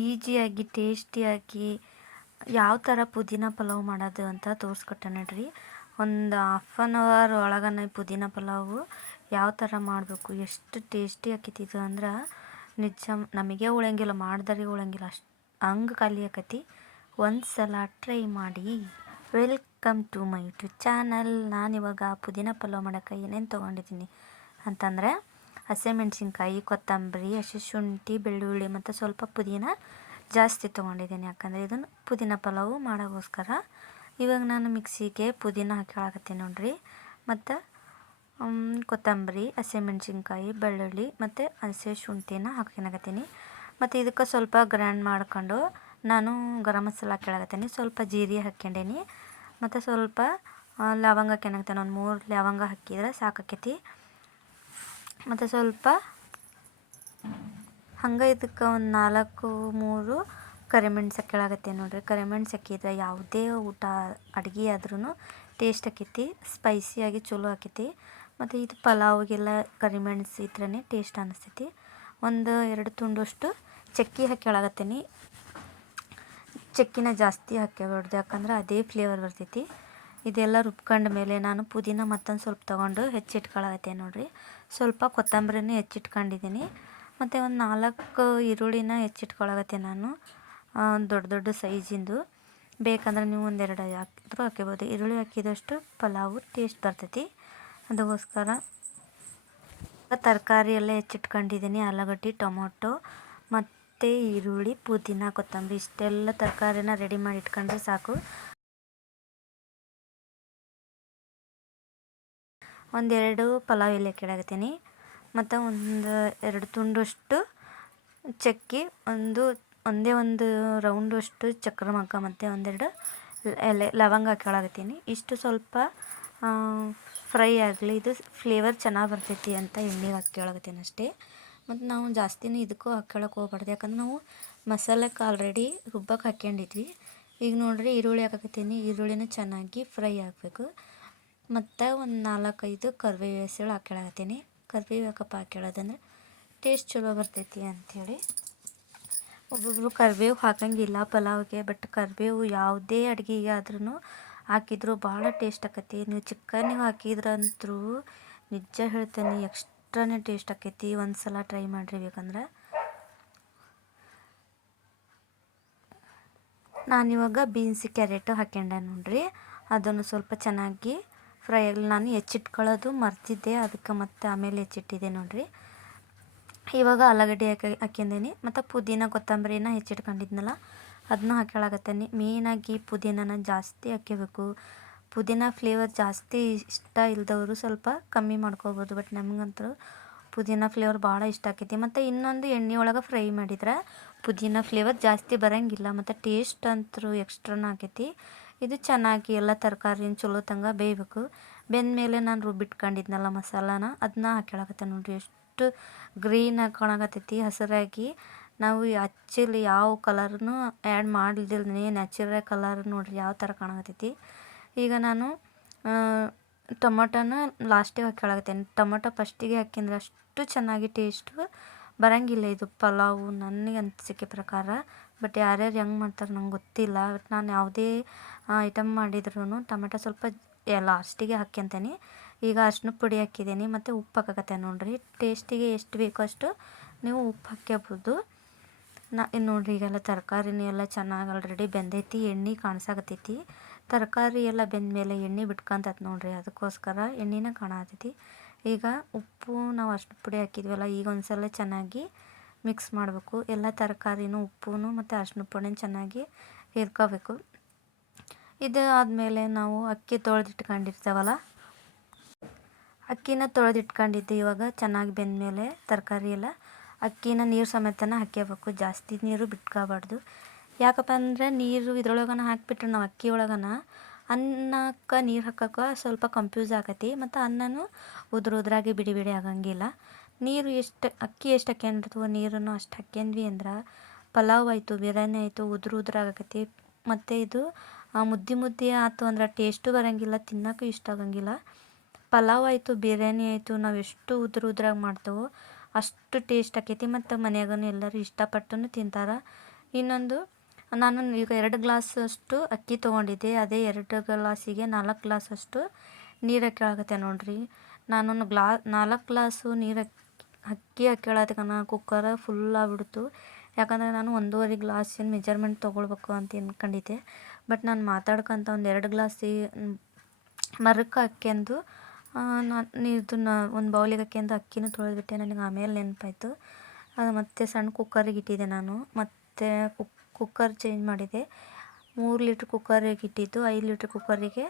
ಈಜಿಯಾಗಿ ಟೇಸ್ಟಿಯಾಗಿ ಯಾವ ಥರ ಪುದೀನ ಪಲಾವ್ ಮಾಡೋದು ಅಂತ ತೋರಿಸ್ಕೊಟ್ಟೆ ನೋಡ್ರಿ. ಒಂದು ಹಾಫ್ ಆನ್ ಅವರ್ ಒಳಗನೆ ಪುದೀನ ಪಲಾವು ಯಾವ ಥರ ಮಾಡಬೇಕು, ಎಷ್ಟು ಟೇಸ್ಟಿ ಆಕೈತಿದು ಅಂದ್ರೆ ನಿಜ ನಮಗೆ ಉಳಿಯಂಗಿಲ್ಲ, ಮಾಡ್ದಾರೆ ಉಳಿಯಂಗಿಲ್ಲ, ಅಷ್ಟು ಹಂಗೆ ಖಾಲಿ ಆಕತಿ. ಒಂದು ಸಲ ಟ್ರೈ ಮಾಡಿ. Welcome to my YouTube channel. ನಾನಿವಾಗ ಪುದೀನ ಪಲಾವ್ ಮಾಡೋಕ್ಕೆ ಏನೇನು ತೊಗೊಂಡಿದ್ದೀನಿ ಅಂತಂದರೆ ಹಸಿಮೆಣ್ಸಿನ್ಕಾಯಿ, ಕೊತ್ತಂಬರಿ, ಹಸಿ ಶುಂಠಿ, ಬೆಳ್ಳುಳ್ಳಿ ಮತ್ತು ಸ್ವಲ್ಪ ಪುದೀನ ಜಾಸ್ತಿ ತೊಗೊಂಡಿದ್ದೀನಿ, ಯಾಕಂದರೆ ಇದನ್ನು ಪುದೀನ ಪಲಾವು ಮಾಡೋಕ್ಕೋಸ್ಕರ. ಇವಾಗ ನಾನು ಮಿಕ್ಸಿಗೆ ಪುದೀನ ಹಾಕಿ ನೋಡ್ರಿ, ಮತ್ತು ಕೊತ್ತಂಬರಿ, ಹಸಿಮೆಣ್ಸಿನ್ಕಾಯಿ, ಬೆಳ್ಳುಳ್ಳಿ ಮತ್ತು ಹಸಿ ಶುಂಠಿನ ಹಾಕಿನಾಗತ್ತೀನಿ. ಮತ್ತು ಇದಕ್ಕೆ ಸ್ವಲ್ಪ ಗ್ರೈಂಡ್ ಮಾಡ್ಕೊಂಡು ನಾನು ಗರಂ ಮಸಾಲ ಹಾಕಿ ಸ್ವಲ್ಪ ಜೀರಿಗೆ ಹಾಕ್ಕೊಂಡೇನಿ, ಮತ್ತು ಸ್ವಲ್ಪ ಲವಂಗ ಹಾಕ್ಯನಾಗ್ತೇನೆ. ಒಂದು 3 ಲವಂಗ ಹಾಕಿದ್ರೆ ಸಾಕಾಕೈತಿ. ಮತ್ತು ಸ್ವಲ್ಪ ಹಂಗೆ ಇದಕ್ಕೆ ಒಂದು 4-3 ಕರಿಮೆಣಸು ಹಾಕ್ಯಳಾಗತ್ತೆ ನೋಡ್ರಿ. ಕರಿಮೆಣಸು ಹಾಕಿದ್ರೆ ಯಾವುದೇ ಊಟ ಅಡುಗೆ ಆದ್ರೂ ಟೇಸ್ಟ್ ಆಕೈತಿ, ಸ್ಪೈಸಿಯಾಗಿ ಚಲೋ ಆಕೈತಿ. ಮತ್ತು ಇದು ಪಲಾವ್ಗೆಲ್ಲ ಕರಿಮೆಣಸು ಇದ್ರೇ ಟೇಸ್ಟ್ ಅನಿಸ್ತೈತಿ. ಒಂದು 2 ತುಂಡಷ್ಟು ಚಕ್ಕೆ ಹಾಕ್ಯಳಾಗತ್ತೀನಿ. ಚಕ್ಕಿನ ಜಾಸ್ತಿ ಹಾಕ್ಯಬಾರ್ದು, ಯಾಕಂದ್ರೆ ಅದೇ ಫ್ಲೇವರ್ ಬರ್ತೈತಿ. ಇದೆಲ್ಲ ರುಬ್ಕೊಂಡ ಮೇಲೆ ನಾನು ಪುದೀನ ಮತ್ತೊಂದು ಸ್ವಲ್ಪ ತೊಗೊಂಡು ಹೆಚ್ಚಿಟ್ಕೊಳಗತ್ತೆ ನೋಡ್ರಿ. ಸ್ವಲ್ಪ ಕೊತ್ತಂಬರಿನೇ ಹೆಚ್ಚಿಟ್ಕೊಂಡಿದ್ದೀನಿ. ಮತ್ತು ಒಂದು 4 ಈರುಳ್ಳಿನ ಹೆಚ್ಚಿಟ್ಕೊಳಗತ್ತೆ ನಾನು, ದೊಡ್ಡ ದೊಡ್ಡ ಸೈಜಿಂದು. ಬೇಕಂದ್ರೆ ನೀವು ಒಂದು 2 ಹಾಕಿದ್ರೂ ಹಾಕ್ಯಬೋದು. ಈರುಳ್ಳಿ ಹಾಕಿದಷ್ಟು ಪಲಾವು ಟೇಸ್ಟ್ ಬರ್ತೈತಿ. ಅದಕ್ಕೋಸ್ಕರ ತರಕಾರಿ ಎಲ್ಲ ಹೆಚ್ಚಿಟ್ಕೊಂಡಿದ್ದೀನಿ. ಆಲೂಗಡ್ಡೆ, ಟೊಮೊಟೊ ಮತ್ತು ಈರುಳ್ಳಿ, ಪುದೀನ, ಕೊತ್ತಂಬರಿ ಇಷ್ಟೆಲ್ಲ ತರಕಾರಿನ ರೆಡಿ ಮಾಡಿ ಇಟ್ಕೊಂಡ್ರೆ ಸಾಕು. ಒಂದೆರಡು ಪಲಾವ್ ಎಲೆ ಹಾಕ್ಯಳಾಗತ್ತೀನಿ. ಮತ್ತು ಒಂದು 2 ತುಂಡಷ್ಟು ಚಕ್ಕೆ, ಒಂದೇ ಒಂದು ರೌಂಡಷ್ಟು ಚಕ್ರ ಮಗ್ಗ, ಮತ್ತು ಒಂದೆರಡು ಲವಂಗ ಹಾಕ್ಯಳಾಗತ್ತೀನಿ. ಇಷ್ಟು ಸ್ವಲ್ಪ ಫ್ರೈ ಆಗಲಿ, ಇದು ಫ್ಲೇವರ್ ಚೆನ್ನಾಗಿ ಬರ್ತೈತಿ ಅಂತ ಎಣ್ಣೆಗೆ ಹಾಕ್ಯಳಾಗತ್ತೀನಿ ಅಷ್ಟೇ. ಮತ್ತು ನಾವು ಜಾಸ್ತಿನೂ ಇದಕ್ಕೂ ಹಾಕ್ಯಳಕ್ಕೆ ಹೋಗ್ಬಾರ್ದು, ಯಾಕಂದ್ರೆ ನಾವು ಮಸಾಲೆಗೆ ಆಲ್ರೆಡಿ ರುಬ್ಬಕ್ಕೆ ಹಾಕ್ಕೊಂಡಿದ್ವಿ. ಈಗ ನೋಡ್ರಿ ಈರುಳ್ಳಿ ಹಾಕಕತ್ತೀನಿ. ಈರುಳ್ಳಿನೂ ಚೆನ್ನಾಗಿ ಫ್ರೈ ಆಗಬೇಕು. ಮತ್ತು ಒಂದು 4-5 ಕರಿಬೇವು ಎಸಳು ಹಾಕ್ಯಳಾಗತ್ತೀನಿ. ಕರಿಬೇವು ಯಾಕಪ್ಪ ಹಾಕ್ಯಳೋದಂದ್ರೆ ಟೇಸ್ಟ್ ಚಲೋ ಬರ್ತೈತಿ ಅಂಥೇಳಿ. ಒಬ್ಬೊಬ್ಬರು ಕರಿಬೇವು ಹಾಕಂಗಿಲ್ಲ ಪಲಾವ್ಗೆ, ಬಟ್ ಕರಿಬೇವು ಯಾವುದೇ ಅಡುಗೆಗೆ ಆದ್ರೂ ಹಾಕಿದ್ರು ಭಾಳ ಟೇಸ್ಟ್ ಆಕೈತಿ. ನೀವು ಚಿಕನ್ನಿಗೆ ಹಾಕಿದ್ರಂತೂ ನಿಜ ಹೇಳ್ತೇನೆ ಎಕ್ಸ್ಟ್ರಾನೇ ಟೇಸ್ಟ್ ಆಕೈತಿ. ಒಂದು ಸಲ ಟ್ರೈ ಮಾಡಿರಿ ಬೇಕಂದ್ರೆ. ನಾನಿವಾಗ ಬೀನ್ಸ್, ಕ್ಯಾರೆಟು ಹಾಕ್ಯಂಡೆ ನೋಡ್ರಿ. ಅದನ್ನು ಸ್ವಲ್ಪ ಚೆನ್ನಾಗಿ ಫ್ರೈ ಆಗಲಿ. ನಾನು ಹೆಚ್ಚಿಟ್ಕೊಳ್ಳೋದು ಮರ್ತಿದ್ದೆ, ಅದಕ್ಕೆ ಮತ್ತೆ ಆಮೇಲೆ ಹೆಚ್ಚಿಟ್ಟಿದ್ದೆ ನೋಡ್ರಿ. ಇವಾಗ ಆಲೂಗಡ್ಡೆ ಹಾಕ್ಯಂಡೀನಿ. ಮತ್ತು ಪುದೀನ, ಕೊತ್ತಂಬರಿನ ಹೆಚ್ಚಿಟ್ಕೊಂಡಿದ್ನಲ್ಲ ಅದನ್ನೂ ಹಾಕ್ಯಳಾಗತ್ತೀನಿ. ಮೇಯ್ನಾಗಿ ಪುದೀನನ ಜಾಸ್ತಿ ಹಾಕ್ಯಬೇಕು. ಪುದೀನ ಫ್ಲೇವರ್ ಜಾಸ್ತಿ ಇಷ್ಟ ಇಲ್ದವರು ಸ್ವಲ್ಪ ಕಮ್ಮಿ ಮಾಡ್ಕೋಬೋದು, ಬಟ್ ನಮಗಂತೂ ಪುದೀನ ಫ್ಲೇವರ್ ಭಾಳ ಇಷ್ಟ ಆಕೈತಿ. ಮತ್ತು ಇನ್ನೊಂದು ಎಣ್ಣೆ ಒಳಗೆ ಫ್ರೈ ಮಾಡಿದ್ರೆ ಪುದೀನ ಫ್ಲೇವರ್ ಜಾಸ್ತಿ ಬರೋಂಗಿಲ್ಲ, ಮತ್ತು ಟೇಸ್ಟ್ ಅಂತೂ ಎಕ್ಸ್ಟ್ರಾನ ಆಕೈತಿ. ಇದು ಚೆನ್ನಾಗಿ ಎಲ್ಲ ತರಕಾರಿನ ಚಲೋ ತಂಗ ಬೇಯಬೇಕು. ಬೆಂದಮೇಲೆ ನಾನು ರುಬ್ಬಿಟ್ಕೊಂಡಿದ್ನಲ್ಲ ಮಸಾಲಾನ ಅದನ್ನ ಹಾಕ್ಯಳಾಗತ್ತೆ ನೋಡ್ರಿ. ಎಷ್ಟು ಗ್ರೀನಾಗಿ ಕಾಣಕತ್ತೈತಿ, ಹಸಿರಾಗಿ. ನಾವು ಆ್ಯಕ್ಚುಲಿ ಯಾವ ಕಲರ್ನು ಆ್ಯಡ್ ಮಾಡಿಲ್ದಿಲ್ದೇ ನ್ಯಾಚುರಲ್ ಕಲರ್ ನೋಡ್ರಿ ಯಾವ ಥರ ಕಾಣಕತ್ತೈತಿ. ಈಗ ನಾನು ಟೊಮೊಟೊನ ಲಾಸ್ಟಿಗೆ ಹಾಕ್ಯಳಾಗತ್ತೇನೆ. ಟೊಮೊಟೊ ಫಸ್ಟಿಗೆ ಹಾಕಿದ್ರೆ ಅಷ್ಟು ಚೆನ್ನಾಗಿ ಟೇಸ್ಟು ಬರೋಂಗಿಲ್ಲ ಇದು ಪಲಾವು ನನಗೆ ಅನಿಸಿಕೆ ಪ್ರಕಾರ. ಬಟ್ ಯಾರ್ಯಾರು ಹೆಂಗೆ ಮಾಡ್ತಾರೆ ನಂಗೆ ಗೊತ್ತಿಲ್ಲ. ಬಟ್ ನಾನು ಯಾವುದೇ ಐಟಮ್ ಮಾಡಿದ್ರೂ ಟೊಮೆಟೊ ಸ್ವಲ್ಪ ಲಾಸ್ಟಿಗೆ ಹಾಕ್ಯಂತೀನಿ. ಈಗ ಅರ್ಶಿನ ಪುಡಿ ಹಾಕಿದ್ದೀನಿ, ಮತ್ತು ಉಪ್ಪು ಹಾಕಕತ್ತೆ ನೋಡ್ರಿ. ಟೇಸ್ಟಿಗೆ ಎಷ್ಟು ಬೇಕೋ ಅಷ್ಟು ನೀವು ಉಪ್ಪು ಹಾಕ್ಯಬೋದು. ಇನ್ನು ನೋಡ್ರಿ ಈಗೆಲ್ಲ ತರಕಾರಿನೂ ಎಲ್ಲ ಚೆನ್ನಾಗಿ ಆಲ್ರೆಡಿ ಬೆಂದೈತಿ, ಎಣ್ಣೆ ಕಾಣಿಸಾಕತ್ತೈತಿ. ತರಕಾರಿ ಎಲ್ಲ ಬೆಂದಮೇಲೆ ಎಣ್ಣೆ ಬಿಟ್ಕೊಂತೈತೆ ನೋಡ್ರಿ, ಅದಕ್ಕೋಸ್ಕರ ಎಣ್ಣೆನ ಕಾಣತೈತಿ. ಈಗ ಉಪ್ಪು ನಾವು ಅರ್ಶಿನ ಪುಡಿ ಹಾಕಿದ್ವಲ್ಲ, ಈಗ ಒಂದ್ಸಲ ಚೆನ್ನಾಗಿ ಮಿಕ್ಸ್ ಮಾಡಬೇಕು. ಎಲ್ಲ ತರಕಾರಿನೂ ಉಪ್ಪು ಮತ್ತು ಅರ್ಶಿನ ಪುಡಿನ ಚೆನ್ನಾಗಿ ಹಿರ್ಕೋಬೇಕು. ಇದು ಆದಮೇಲೆ ನಾವು ಅಕ್ಕಿ ತೊಳೆದಿಟ್ಕೊಂಡಿರ್ತೇವಲ್ಲ, ಅಕ್ಕಿನ ತೊಳೆದಿಟ್ಕೊಂಡಿದ್ದು ಇವಾಗ ಚೆನ್ನಾಗಿ ಬೆಂದಮೇಲೆ ತರಕಾರಿ ಎಲ್ಲ ಅಕ್ಕಿನ ನೀರು ಸಮೇತನ ಹಾಕ್ಯಬೇಕು. ಜಾಸ್ತಿ ನೀರು ಬಿಟ್ಕೋಬಾರ್ದು. ಯಾಕಪ್ಪ ಅಂದರೆ ನೀರು ಇದ್ರೊಳಗನ ಹಾಕಿಬಿಟ್ರೆ ನಾವು ಅಕ್ಕಿ ಒಳಗನ ಅನ್ನಕ್ಕೆ ನೀರು ಹಾಕೋಕೆ ಸ್ವಲ್ಪ ಕನ್ಫ್ಯೂಸ್ ಆಕತಿ, ಮತ್ತು ಅನ್ನನೂ ಉದುರಾಗಿ ಬಿಡಿ ಬಿಡಿ ಆಗಂಗಿಲ್ಲ. ನೀರು ಅಕ್ಕಿ ಎಷ್ಟು ಹಾಕ್ಯಂಡಿರ್ತೀವೋ ನೀರನ್ನು ಅಷ್ಟು ಹಾಕ್ಯಂಡ್ವಿ ಅಂದ್ರೆ ಪಲಾವ್ ಆಯಿತು, ಬಿರಿಯಾನಿ ಆಯಿತು, ಉದುರಾಗಕತಿ. ಮತ್ತು ಇದು ಮುದ್ದೆ ಆಯ್ತು ಅಂದ್ರೆ ಟೇಸ್ಟು ಬರೋಂಗಿಲ್ಲ, ತಿನ್ನೋಕ್ಕೂ ಇಷ್ಟ ಆಗಂಗಿಲ್ಲ. ಪಲಾವ್ ಆಯಿತು, ಬಿರಿಯಾನಿ ಆಯಿತು, ನಾವು ಎಷ್ಟು ಉದುರಾಗಿ ಮಾಡ್ತೇವೋ ಅಷ್ಟು ಟೇಸ್ಟ್ ಆಕೈತಿ. ಮತ್ತು ಮನ್ಯಾಗೂ ಎಲ್ಲರೂ ಇಷ್ಟಪಟ್ಟು ತಿಂತಾರೆ. ಇನ್ನೊಂದು ನಾನು ಈಗ 2 ಗ್ಲಾಸಷ್ಟು ಅಕ್ಕಿ ತೊಗೊಂಡಿದ್ದೆ. ಅದೇ 2 ಗ್ಲಾಸಿಗೆ 4 ಗ್ಲಾಸಷ್ಟು ನೀರು ಹಾಕ್ಯಾಳಕತ್ತೆ ನೋಡಿರಿ. ನಾನೊಂದು 4 ಗ್ಲಾಸು ನೀರು ಅಕ್ಕಿ ಹಾಕ್ಯಾಳತಕನ ಕುಕ್ಕರ್ ಫುಲ್ ಆಗ್ಬಿಡ್ತು. ಯಾಕಂದರೆ ನಾನು 1.5 ಗ್ಲಾಸಿನ ಮೆಜರ್ಮೆಂಟ್ ತೊಗೊಳ್ಬೇಕು ಅಂತ ಅಂದ್ಕೊಂಡಿದ್ದೆ. ಬಟ್ ನಾನು ಮಾತಾಡ್ಕೊಂತ ಒಂದು 2 ಗ್ಲಾಸ್ ಮರಕ್ಕೆ ಹಾಕ್ಯಂದು ನಾನು ಇದನ್ನ ಒಂದು ಬೌಲಿಗೆ ಹಾಕ್ಯಂದು ಅಕ್ಕಿನೂ ತೊಳೆದ್ಬಿಟ್ಟೆ. ನನಗೆ ಆಮೇಲೆ ನೆನಪಾಯ್ತು. ಅದು ಮತ್ತೆ ಸಣ್ಣ ಕುಕ್ಕರಿಗೆ ಇಟ್ಟಿದ್ದೆ ನಾನು. ಮತ್ತು ಕುಕ್ಕರ್ ಚೇಂಜ್ ಮಾಡಿದೆ. 3 ಲೀಟ್ರ್ ಕುಕ್ಕರಿಗೆ ಇಟ್ಟಿದ್ದು 5 ಲೀಟ್ರ್ ಕುಕ್ಕರಿಗೆ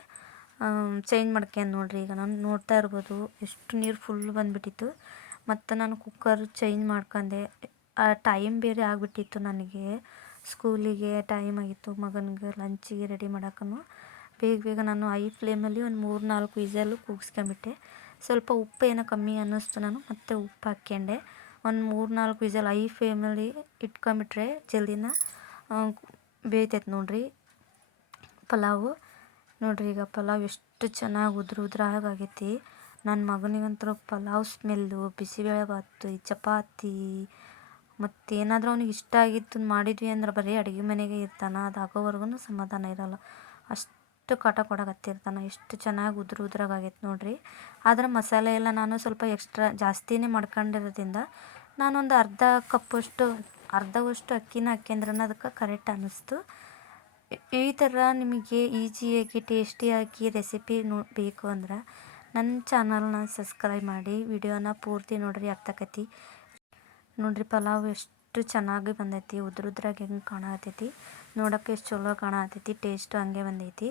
ಚೇಂಜ್ ಮಾಡ್ಕ್ಯಂಡು ನೋಡಿರಿ. ಈಗ ನಾನು ನೋಡ್ತಾ ಇರ್ಬೋದು ಎಷ್ಟು ನೀರು ಫುಲ್ ಬಂದುಬಿಟ್ಟಿತ್ತು. ಮತ್ತು ನಾನು ಕುಕ್ಕರ್ ಚೇಂಜ್ ಮಾಡ್ಕೊಂಡೆ. ಟೈಮ್ ಬೇರೆ ಆಗಿಬಿಟ್ಟಿತ್ತು ನನಗೆ. ಸ್ಕೂಲಿಗೆ ಟೈಮ್ ಆಗಿತ್ತು, ಮಗನಿಗೆ ಲಂಚಿಗೆ ರೆಡಿ ಮಾಡೋಕ್ಕೂ ಬೇಗ ನಾನು ಐ ಫ್ಲೇಮಲ್ಲಿ ಒಂದು 3-4 ವಿಸಲ್ಲು ಕೂಗಿಸ್ಕೊಂಬಿಟ್ಟೆ. ಸ್ವಲ್ಪ ಉಪ್ಪು ಏನೋ ಕಮ್ಮಿ ಅನ್ನಿಸ್ತು. ನಾನು ಮತ್ತೆ ಉಪ್ಪು ಹಾಕ್ಯಂಡೆ. ಒಂದು 3-4 ವಿಸಲ್ ಐ ಫ್ಲೇಮಲ್ಲಿ ಇಟ್ಕೊಂಬಿಟ್ರೆ ಜಲ್ದಿನ ಬೇಯ್ತೈತೆ ನೋಡಿರಿ ಪಲಾವು. ನೋಡಿರಿ ಈಗ ಪಲಾವ್ ಎಷ್ಟು ಚೆನ್ನಾಗಿ ಉದ್ರಾಗಿ ಆಗೈತಿ. ನನ್ನ ಮಗನಿಗಂತೂ ಪಲಾವ್ ಸ್ಮೆಲ್ಲು, ಬಿಸಿಬೇಳೆಭಾತು, ಚಪಾತಿ ಮತ್ತೇನಾದರೂ ಅವ್ನಿಗೆ ಇಷ್ಟ ಆಗಿತ್ತು ಮಾಡಿದ್ವಿ ಅಂದ್ರೆ ಬರೀ ಅಡುಗೆ ಮನೆಗೆ ಇರ್ತಾನೆ. ಅದು ಆಗೋವರೆಗೂ ಸಮಾಧಾನ ಇರೋಲ್ಲ. ಅಷ್ಟು ಕಾಟ ಕೊಡಕತ್ತಿರ್ತಾನೆ. ಎಷ್ಟು ಚೆನ್ನಾಗಿ ಉದ್ರಾಗಿ ಆಗೈತೆ ನೋಡಿರಿ. ಆದರೆ ಮಸಾಲೆ ಎಲ್ಲ ನಾನು ಸ್ವಲ್ಪ ಎಕ್ಸ್ಟ್ರಾ ಜಾಸ್ತಿನೇ ಮಾಡ್ಕೊಂಡಿರೋದ್ರಿಂದ ನಾನೊಂದು ಅರ್ಧವಷ್ಟು ಅಕ್ಕಿನ ಹಾಕ್ಯಂದ್ರೆ ಅದಕ್ಕೆ ಕರೆಕ್ಟ್ ಅನ್ನಿಸ್ತು. ಈ ಥರ ನಿಮಗೆ ಈಸಿಯಾಗಿ ಟೇಸ್ಟಿಯಾಗಿ ರೆಸಿಪಿ ಬೇಕು ಅಂದ್ರೆ ನನ್ನ ಚಾನಲ್ನ ಸಬ್ಸ್ಕ್ರೈಬ್ ಮಾಡಿ, ವಿಡಿಯೋನ ಪೂರ್ತಿ ನೋಡಿರಿ, ಅರ್ಥ ಆಕೈತಿ. ನೋಡಿರಿ ಪಲಾವ್ ಎಷ್ಟು ಚೆನ್ನಾಗಿ ಬಂದೈತಿ. ಉದ್ರಾಗಿ ಹೆಂಗೆ ಕಾಣತೈತಿ ನೋಡೋಕ್ಕೆ ಎಷ್ಟು ಚಲೋ ಕಾಣತೈತಿ. ಟೇಸ್ಟು ಹಂಗೆ ಬಂದೈತಿ.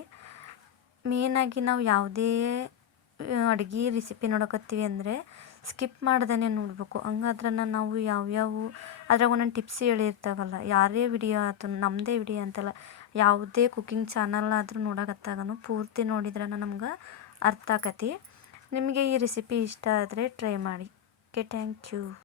ಮೇಯ್ನಾಗಿ ನಾವು ಯಾವುದೇ ಅಡುಗೆ ರೆಸಿಪಿ ನೋಡಕತ್ತೀವಿ ಅಂದರೆ ಸ್ಕಿಪ್ ಮಾಡ್ದೇ ನೋಡಬೇಕು. ಹಂಗಾದ್ರೆ ನಾವು ಯಾವ್ಯಾವ ಅದ್ರಾಗ ಒಂದೊಂದು ಟಿಪ್ಸ್ ಹೇಳಿರ್ತಾವಲ್ಲ. ಯಾರೇ ವಿಡಿಯೋ ಆಯ್ತು, ನಮ್ಮದೇ ವಿಡಿಯೋ ಅಂತಲ್ಲ, ಯಾವುದೇ ಕುಕ್ಕಿಂಗ್ ಚಾನಲ್ ಆದರೂ ನೋಡಕತ್ತಾಗನು ಪೂರ್ತಿ ನೋಡಿದ್ರೆ ನಮ್ಗೆ ಅರ್ಥ ಆಕತಿ. ನಿಮಗೆ ಈ ರೆಸಿಪಿ ಇಷ್ಟ ಆದರೆ ಟ್ರೈ ಮಾಡಿ. Okay, thank you.